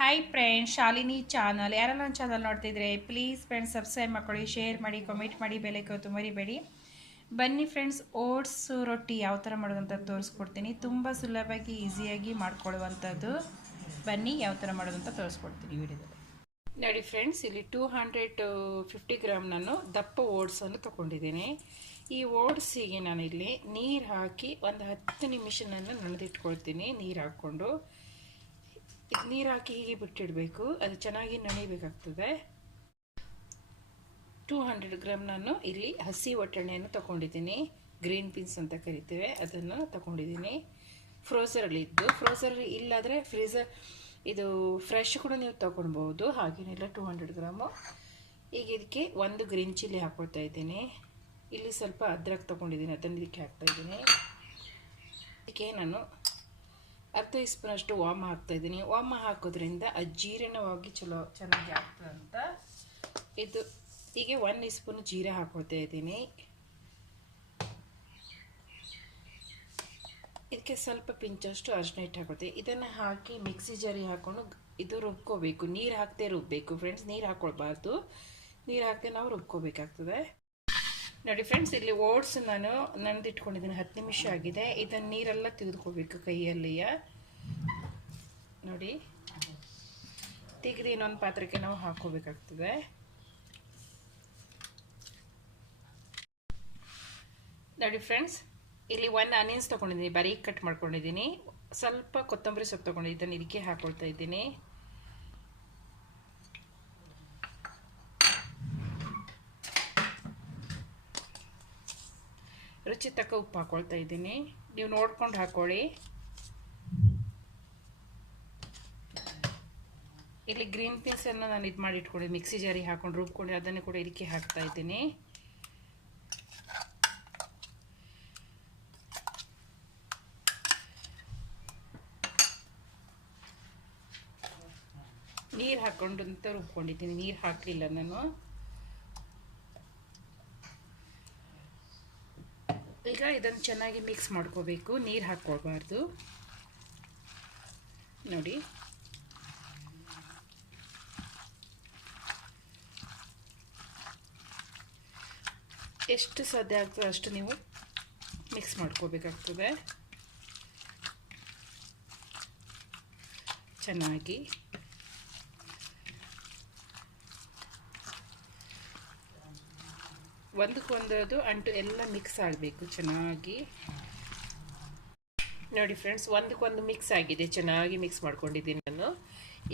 Hi friends Shalini channel ಯಾರು ನನ್ನ channel ನೋಡ್ತಿದ್ರೆ ಪ್ಲೀಸ್ ಫ್ರೆಂಡ್ಸ್ ಸಬ್ಸ್ಕ್ರೈಬ್ ಮಾಡ್ಕೊಳ್ಳಿ ಶೇರ್ ಮಾಡಿ ಕಮೆಂಟ್ ಮಾಡಿ ಬೆಲೆಕೋತು ಮರಿಬೇಡಿ. ಬನ್ನಿ ಫ್ರೆಂಡ್ಸ್ ಓಟ್ಸ್ ರೊಟ್ಟಿ ಯಾವ ಥರ ಮಾಡೋದಂತ ತೋರಿಸ್ಕೊಡ್ತೀನಿ. ತುಂಬ ಸುಲಭವಾಗಿ ಈಸಿಯಾಗಿ ಮಾಡ್ಕೊಳ್ಳುವಂಥದ್ದು ಬನ್ನಿ ಯಾವ ಥರ ಮಾಡೋದಂತ ತೋರಿಸ್ಕೊಡ್ತೀನಿ ವಿಡಿಯೋದಲ್ಲಿ. ನೋಡಿ ಫ್ರೆಂಡ್ಸ್ ಇಲ್ಲಿ ಟೂ ಹಂಡ್ರೆಡ್ ಫಿಫ್ಟಿ ಗ್ರಾಮ್ ನಾನು ದಪ್ಪ ಓಟ್ಸನ್ನು ತೊಗೊಂಡಿದ್ದೀನಿ. ಈ ಓಟ್ಸಿಗೆ ನಾನು ಇಲ್ಲಿ ನೀರು ಹಾಕಿ ಒಂದು ಹತ್ತು ನಿಮಿಷ ನಾನು ನೆನೆದಿಟ್ಕೊಳ್ತೀನಿ ನೀರು ಹಾಕ್ಕೊಂಡು. ನೀರು ಹಾಕಿ ಹೀಗೆ ಬಿಟ್ಟಿಡಬೇಕು. ಅದು ಚೆನ್ನಾಗಿ ನೆನೆಯಬೇಕಾಗ್ತದೆ ಟೂ ಹಂಡ್ರೆಡ್ ಗ್ರಾಮ್ ನಾನು ಇಲ್ಲಿ ಹಸಿ ಒಟ್ಟಣೆಯನ್ನು ತಗೊಂಡಿದ್ದೀನಿ. ಗ್ರೀನ್ ಪೀನ್ಸ್ ಅಂತ ಕರಿತೇವೆ, ಅದನ್ನು ತಗೊಂಡಿದ್ದೀನಿ. ಫ್ರೋಸರಲ್ಲಿ ಇದ್ದು ಫ್ರೋಸರ್ ಇಲ್ಲಾದರೆ ಫ್ರೀಸರ್ ಇದು ಫ್ರೆಶ್ ಕೂಡ ನೀವು ತಗೊಳ್ಬೋದು ಹಾಗೇನಿಲ್ಲ ಟೂ ಹಂಡ್ರೆಡ್ ಗ್ರಾಮು ಈಗ ಇದಕ್ಕೆ ಒಂದು ಗ್ರೀನ್ ಚಿಲ್ಲಿ ಹಾಕ್ಕೊಳ್ತಾ ಇದ್ದೀನಿ. ಇಲ್ಲಿ ಸ್ವಲ್ಪ ಅದ್ರಕ್ ತೊಗೊಂಡಿದ್ದೀನಿ, ಅದನ್ನು ಇದಕ್ಕೆ ಹಾಕ್ತಾಯಿದ್ದೀನಿ ಇದಕ್ಕೆ ನಾನು ಅರ್ಧ ಸ್ಪೂನಷ್ಟು ವಾಮ ಹಾಕ್ತಾಯಿದ್ದೀನಿ. ವಾಮ ಹಾಕೋದ್ರಿಂದ ಅಜೀರ್ಣವಾಗಿ ಚಲೋ ಚೆನ್ನಾಗಿ ಆಗ್ತದೆ ಅಂತ. ಇದು ಹೀಗೆ ಒನ್ ಸ್ಪೂನ್ ಜೀರೆ ಹಾಕೊಳ್ತಾ ಇದ್ದೀನಿ. ಇದಕ್ಕೆ ಸ್ವಲ್ಪ ಪಿಂಚಷ್ಟು ಅರ್ಶಿನ ಹಿಟ್ಟು ಹಾಕೊಳ್ತೀವಿ ಇದನ್ನು ಹಾಕಿ ಮಿಕ್ಸಿ ಜಾರಿ ಹಾಕೊಂಡು ಇದು ರುಬ್ಕೋಬೇಕು. ನೀರು ಹಾಕದೆ ರುಬ್ಬಬೇಕು ಫ್ರೆಂಡ್ಸ್ ನೀರು ಹಾಕ್ಕೊಳ್ಬಾರ್ದು ನೀರು ಹಾಕದೆ ನಾವು ರುಬ್ಕೋಬೇಕಾಗ್ತದೆ. ನೋಡಿ ಫ್ರೆಂಡ್ಸ್ ಇಲ್ಲಿ ಓಟ್ಸ್ ನಾನು ನೆನೆದಿಟ್ಕೊಂಡಿದ್ದೀನಿ ಹತ್ತು ನಿಮಿಷ ಆಗಿದೆ. ಇದನ್ನು ನೀರೆಲ್ಲ ತೆಗೆದುಕೋಬೇಕು ಕೈಯಲ್ಲಿಯ. ನೋಡಿ. ತೆಗೆದು ಇನ್ನೊಂದು ಪಾತ್ರಕ್ಕೆ ನಾವು ಹಾಕೋಬೇಕಾಗ್ತದೆ. ನೋಡಿ ಫ್ರೆಂಡ್ಸ್ ಇಲ್ಲಿ ಒನ್ ಆನಿಯನ್ಸ್ ತೊಗೊಂಡಿದ್ದೀನಿ. ಬರೀ ಕಟ್ ಮಾಡ್ಕೊಂಡಿದ್ದೀನಿ. ಸ್ವಲ್ಪ ಕೊತ್ತಂಬರಿ ಸೊಪ್ಪು ತೊಗೊಂಡಿದ್ದೀನಿ. ಇದಕ್ಕೆ ಹಾಕೊಳ್ತಾ ಇದ್ದೀನಿ. ರುಚಿ ತಕ್ಕ ಉಪ್ಪು ಹಾಕ್ಕೊಳ್ತಾ ಇದ್ದೀನಿ. ನೀವು ನೋಡ್ಕೊಂಡು ಹಾಕೊಳ್ಳಿ. ಇಲ್ಲಿ ಗ್ರೀನ್ ಪೀನ್ಸನ್ನು ನಾನು ಇದು ಮಾಡಿ ಇಟ್ಕೊಂಡು ಮಿಕ್ಸಿ ಜಾರಿ ಹಾಕೊಂಡು ರುಬ್ಕೊಂಡು ಅದನ್ನು ಕೂಡ ಇದಕ್ಕೆ ಹಾಕ್ತಾ ಇದ್ದೀನಿ. ನೀರು ಹಾಕ್ಕೊಂಡು ಅಂತ ರುಬ್ಕೊಂಡಿದ್ದೀನಿ. ನೀರು ಹಾಕಲಿಲ್ಲ ನಾನು ಈಗ ಇದನ್ನು ಚೆನ್ನಾಗಿ ಮಿಕ್ಸ್ ಮಾಡ್ಕೋಬೇಕು. ನೀರು ಹಾಕ್ಕೊಳ್ಬಾರ್ದು. ನೋಡಿ. ಎಷ್ಟು ಸಾಧ್ಯ ಆಗ್ತದೆ ಅಷ್ಟು ನೀವು ಮಿಕ್ಸ್ ಮಾಡ್ಕೋಬೇಕಾಗ್ತದೆ. ಚೆನ್ನಾಗಿ. ಒಂದಕ್ಕೊಂದದು ಅಂಟು ಎಲ್ಲ ಮಿಕ್ಸ್ ಆಗಬೇಕು ಚೆನ್ನಾಗಿ. ನೋಡಿ ಫ್ರೆಂಡ್ಸ್ ಒಂದಕ್ಕೊಂದು ಮಿಕ್ಸ್ ಆಗಿದೆ, ಚೆನ್ನಾಗಿ ಮಿಕ್ಸ್ ಮಾಡ್ಕೊಂಡಿದ್ದೀನಿ ನಾನು.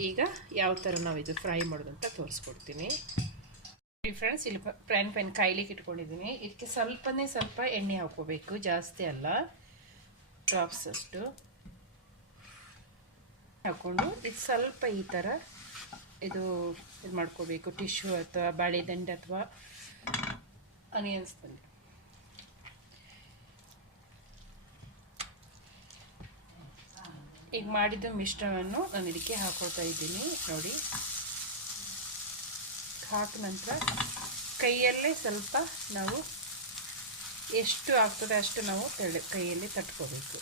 ಈಗ ಯಾವ ಥರ ನಾವು ಇದು ಫ್ರೈ ಮಾಡೋದು ಅಂತ ತೋರಿಸ್ಕೊಡ್ತೀನಿ. ಫ್ರೆಂಡ್ಸ್ ಇಲ್ಲಿ ಫ್ರೈನ್ ಪ್ಯಾನ್ ಕಾಯ್ಲಿಕ್ಕೆ ಇಟ್ಕೊಂಡಿದ್ದೀನಿ. ಇದಕ್ಕೆ ಸ್ವಲ್ಪನೇ ಸ್ವಲ್ಪ ಎಣ್ಣೆ ಹಾಕೋಬೇಕು ಜಾಸ್ತಿ ಅಲ್ಲ. ಡ್ರಾಪ್ಸ್ ಅಷ್ಟು. ಹಾಕ್ಕೊಂಡು ಇದು ಸ್ವಲ್ಪ ಈ ಥರ ಇದು ಇದು ಮಾಡ್ಕೋಬೇಕು ಟಿಶ್ಯೂ ಅಥವಾ ಬಾಳೆದಂಡೆ ಅಥವಾ ಅನಿಯನ್ಸ್ದಲ್ಲಿ ಈಗ ಮಾಡಿದ ಮಿಶ್ರಣವನ್ನು ನಾನು ಇದಕ್ಕೆ ಹಾಕೊಳ್ತಾ ಇದ್ದೀನಿ. ನೋಡಿ. ಹಾಕಿದ ನಂತರ ಕೈಯಲ್ಲೇ ಸ್ವಲ್ಪ ನಾವು ಎಷ್ಟು ಆಗ್ತದೆ ಅಷ್ಟು ನಾವು ತಳ್ಳಿ ಕೈಯಲ್ಲಿ ತಟ್ಕೋಬೇಕು.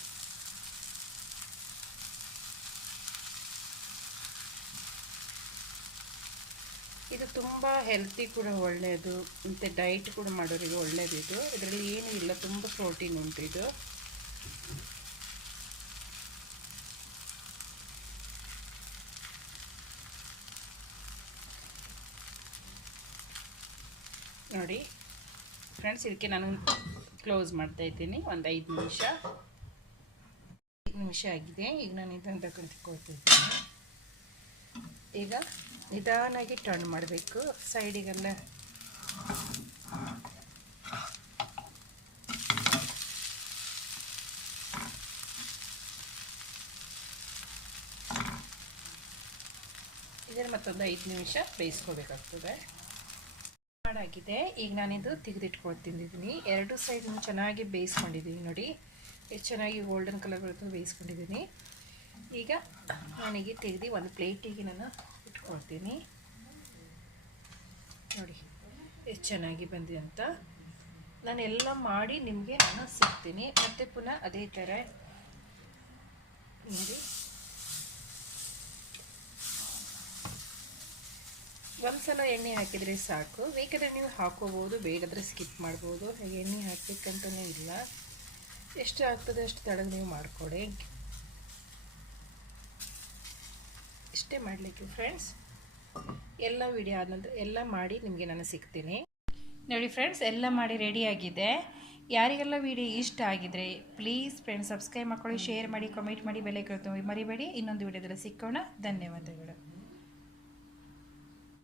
ಇದು ತುಂಬ ಹೆಲ್ತಿ ಕೂಡ ಒಳ್ಳೆಯದು ಮತ್ತು ಡೈಟ್ ಕೂಡ ಮಾಡೋರಿಗೆ ಒಳ್ಳೆಯದು ಇದು. ಇದರಲ್ಲಿ ಏನೂ ಇಲ್ಲ, ತುಂಬ ಪ್ರೋಟೀನ್ ಉಂಟು ಇದು. ನೋಡಿ ಫ್ರೆಂಡ್ಸ್ ಇದಕ್ಕೆ ನಾನು ಕ್ಲೋಸ್ ಮಾಡ್ತಾ ಇದ್ದೀನಿ, ಒಂದು ಐದು ನಿಮಿಷ. ಐದು ನಿಮಿಷ ಆಗಿದೆ, ಈಗ ನಾನು ಇದನ್ನು ತಗೊಂಡ್ಕೊಳ್ತಿದ್ದೀನಿ ಈಗ ನಿಧಾನಾಗಿ ಟರ್ನ್ ಮಾಡಬೇಕು. ಸೈಡಿಗೆಲ್ಲ. ಇದನ್ನು ಮತ್ತೊಂದು ಐದು ನಿಮಿಷ ಬೇಯಿಸ್ಕೋಬೇಕಾಗ್ತದೆ. ಮಾಡಾಗಿದೆ. ಈಗ ನಾನಿದು ತೆಗೆದಿಟ್ಕೊಳ್ತಿದ್ದೀನಿ ಎರಡು ಸೈಡನ್ನು ಚೆನ್ನಾಗಿ ಬೇಯಿಸ್ಕೊಂಡಿದ್ದೀನಿ ನೋಡಿ. ಎಷ್ಟು ಚೆನ್ನಾಗಿ ಗೋಲ್ಡನ್ ಕಲರ್ ಬರುತ್ತೆ ಬೇಯಿಸ್ಕೊಂಡಿದ್ದೀನಿ ಈಗ ನನಗೆ ತೆಗೆದು ಒಂದು ಪ್ಲೇಟಿಗೆ ನಾನು ಇಟ್ಕೊಳ್ತೀನಿ. ನೋಡಿ, ಎಷ್ಟು ಚೆನ್ನಾಗಿ ಬಂದಿದೆ ಅಂತ. ನಾನೆಲ್ಲ ಮಾಡಿ ನಿಮಗೆ ನಾನು ಸಿಗ್ತೀನಿ. ಮತ್ತು ಪುನಃ ಅದೇ ಥರ ನೋಡಿ. ಒಂದು ಸಲ ಎಣ್ಣೆ ಹಾಕಿದರೆ ಸಾಕು. ಬೇಕಾದರೆ ನೀವು ಹಾಕೋಬೋದು, ಬೇಡಾದರೆ ಸ್ಕಿಪ್ ಮಾಡ್ಬೋದು. ಹಾಗೆ ಎಣ್ಣೆ ಹಾಕಬೇಕಂತಲೇ ಇಲ್ಲ. ಎಷ್ಟು ಆಗ್ತದೆ ಅಷ್ಟು ತಡಗ ನೀವು ಮಾಡಿಕೊಡಿ. ಇಷ್ಟೇ ಮಾಡಲಿಕ್ಕೆ ಫ್ರೆಂಡ್ಸ್ ಎಲ್ಲ ವಿಡಿಯೋ ಆದ ನಂತರ ಎಲ್ಲ ಮಾಡಿ ನಿಮಗೆ ನಾನು ಸಿಗ್ತೀನಿ. ನೋಡಿ ಫ್ರೆಂಡ್ಸ್ ಎಲ್ಲ ಮಾಡಿ ರೆಡಿಯಾಗಿದೆ ಯಾರಿಗೆಲ್ಲ ವಿಡಿಯೋ ಇಷ್ಟ ಆಗಿದ್ರೆ ಪ್ಲೀಸ್ ಫ್ರೆಂಡ್ಸ್ ಸಬ್ಸ್ಕ್ರೈಬ್ ಮಾಡ್ಕೊಳ್ಳಿ ಶೇರ್ ಮಾಡಿ ಕಮೆಂಟ್ ಮಾಡಿ ಬೆಲೆ ಮರಿಬೇಡಿ, ಇನ್ನೊಂದು ವಿಡಿಯೋದಲ್ಲಿ ಸಿಕ್ಕೋಣ. ಧನ್ಯವಾದಗಳು.